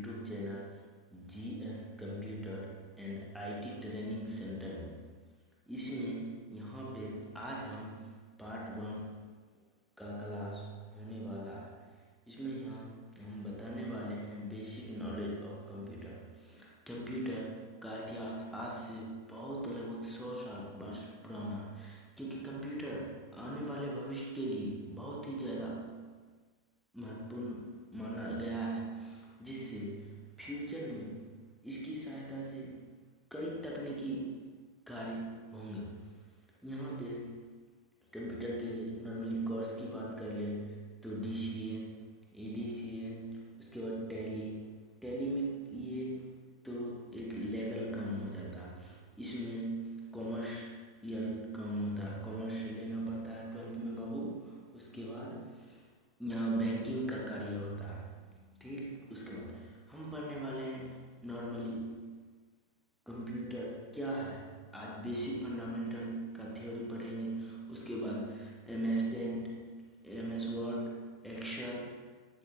YouTube channel GS computer and IT training centre में। इसमें यहाँ पे आज हम पार्ट 1 का क्लास होने वाला है। इसमें यहाँ हम बताने वाले हैं basic knowledge of computer. Computer का इतिहास आज से बहुत लगभग 100 साल वर्ष पुराना है, क्योंकि कंप्यूटर आने वाले भविष्य के लिए बहुत ही ज़्यादा महत्वपूर्ण माना गया है, जिससे फ्यूचर में इसकी सहायता से कई तकनीकी कार्य होंगे। यहाँ पे कंप्यूटर के नॉर्मली कोर्स की बात कर लें तो DCA, ADCA, उसके बाद टैली में ये तो एक लेवल काम हो जाता है। इसमें कॉमर्शियल काम होता है, कॉमर्स लेना पड़ता है 12th में बाबू। उसके बाद यहाँ बैंकिंग का कार्य होता है, ठीक। उसके बाद हम पढ़ने वाले हैं नॉर्मली कंप्यूटर क्या है। आज बेसिक फंडामेंटल का थ्योरी पढ़ेंगे। उसके बाद MS paint, MS word, excel,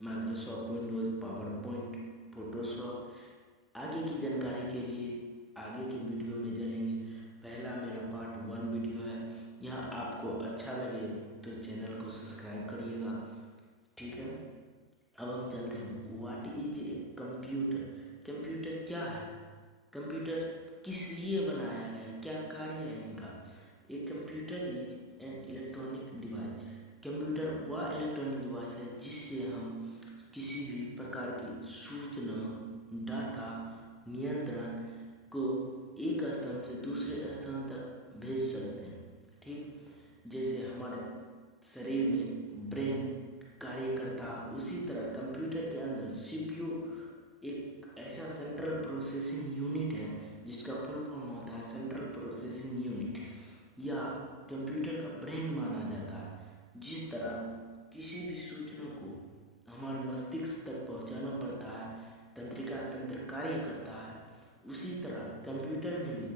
Microsoft Windows, power point, Photoshop. आगे की जानकारी के लिए आगे के वीडियो में जानेंगे। पहला मेरा पार्ट 1 वीडियो है। यहाँ आपको अच्छा लगे तो चैनल को सब्सक्राइब करिएगा, ठीक है। अब हम चलते हैं what is a computer. Computer क्या है, कंप्यूटर किस लिए बनाया गया, क्या कार्य है इनका। A computer is an electronic device. Computer वह इलेक्ट्रॉनिक डिवाइस है जिससे हम किसी भी प्रकार की सूचना, डाटा, नियंत्रण को एक स्थान से दूसरे स्थान तक भेज सकते हैं, ठीक। जैसे हमारे शरीर में ब्रेन कार्य करता है, उसी तरह कंप्यूटर के अंदर CPU एक ऐसा सेंट्रल प्रोसेसिंग यूनिट है जिसका फुल फॉर्म होता है सेंट्रल प्रोसेसिंग यूनिट, या कंप्यूटर का ब्रेन माना जाता है। जिस तरह किसी भी सूचना को हमारे मस्तिष्क तक पहुंचाना पड़ता है, तंत्रिका तंत्र कार्य करता है, उसी तरह कंप्यूटर में भी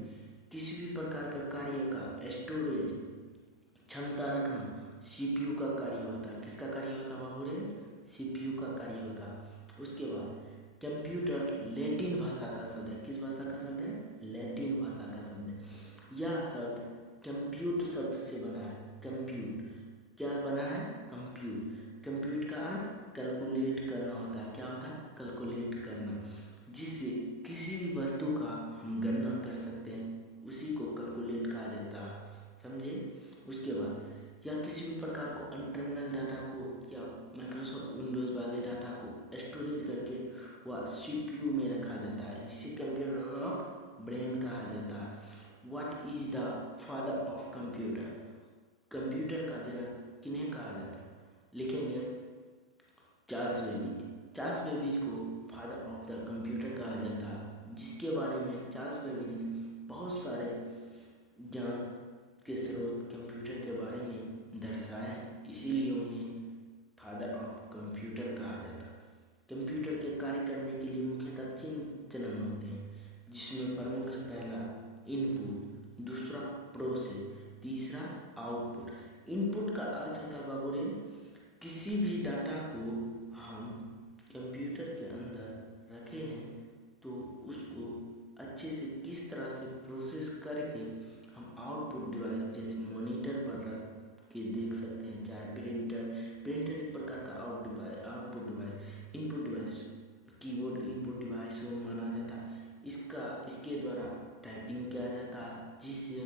किसी भी प्रकार का कार्य का स्टोरेज क्षमता रखना CPU का कार्य होता है। किसका कार्य होता है बाबू रे? CPU का कार्य होता है। उसके बाद कंप्यूटर लैटिन भाषा का शब्द है। किस भाषा का शब्द है? लैटिन भाषा का शब्द है। यह शब्द कंप्यूट शब्द से बना है। कंप्यूट क्या बना है? कंप्यूट। कंप्यूट का अर्थ कैलकुलेट करना होता है। क्या होता है? कैलकुलेट करना, जिससे किसी भी वस्तु का हम गणना कर सकते हैं, उसी को कैलकुलेट कहा जाता है, समझे। उसके बाद या किसी भी प्रकार को इंटरनल डाटा को या माइक्रोसॉफ्ट विंडोज़ वाले डाटा को स्टोरेज करके वह CPU में रखा जाता है, जिसे कंप्यूटर ऑफ ब्रेन कहा जाता है। What is the father of computer. Computer का जनक किन्हें कहा जाता है? लिखेंगे चार्ल्स बेबेज। चार्ल्स बेबेज को फादर ऑफ द कंप्यूटर कहा जाता है, जिसके बारे में चार्ल्स बेबेज ने बहुत सारे ज्ञान के स्रोत कंप्यूटर के बारे में दर्शाए, इसीलिए उन्हें फादर ऑफ कंप्यूटर कहा जाता है। कंप्यूटर के कार्य करने के लिए मुख्यतः 3 चरण होते हैं, जिसमें प्रमुख है पहला इनपुट, दूसरा प्रोसेस, तीसरा आउटपुट। इनपुट का अर्थ होता है बाबू रे, किसी भी डाटा को हम कंप्यूटर के अंदर रखे हैं तो उसको अच्छे से किस तरह से प्रोसेस करके हम आउटपुट डिवाइस जैसे मॉनिटर पर रख के देख सकते हैं, चाहे प्रिंटर एक प्रकार का output device, input device, keyboard input device वो माना जाता है। इसके द्वारा टाइपिंग किया जाता है, जिससे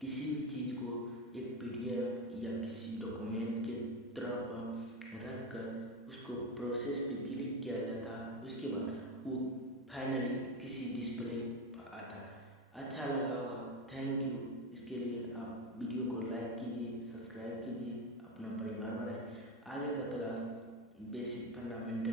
किसी भी चीज़ को एक PDF या किसी डॉक्यूमेंट के तरह पर रख कर उसको प्रोसेस पे क्लिक किया जाता है। उसके बाद वो फाइनली किसी डिस्प्ले पर आता है। अच्छा लगा होगा, थैंक यू। इसके लिए आप वीडियो को लाइक कीजिए, सब्सक्राइब कीजिए, अपना परिवार बढ़ाएं। आगे का क्लास बेसिक फंडामेंटल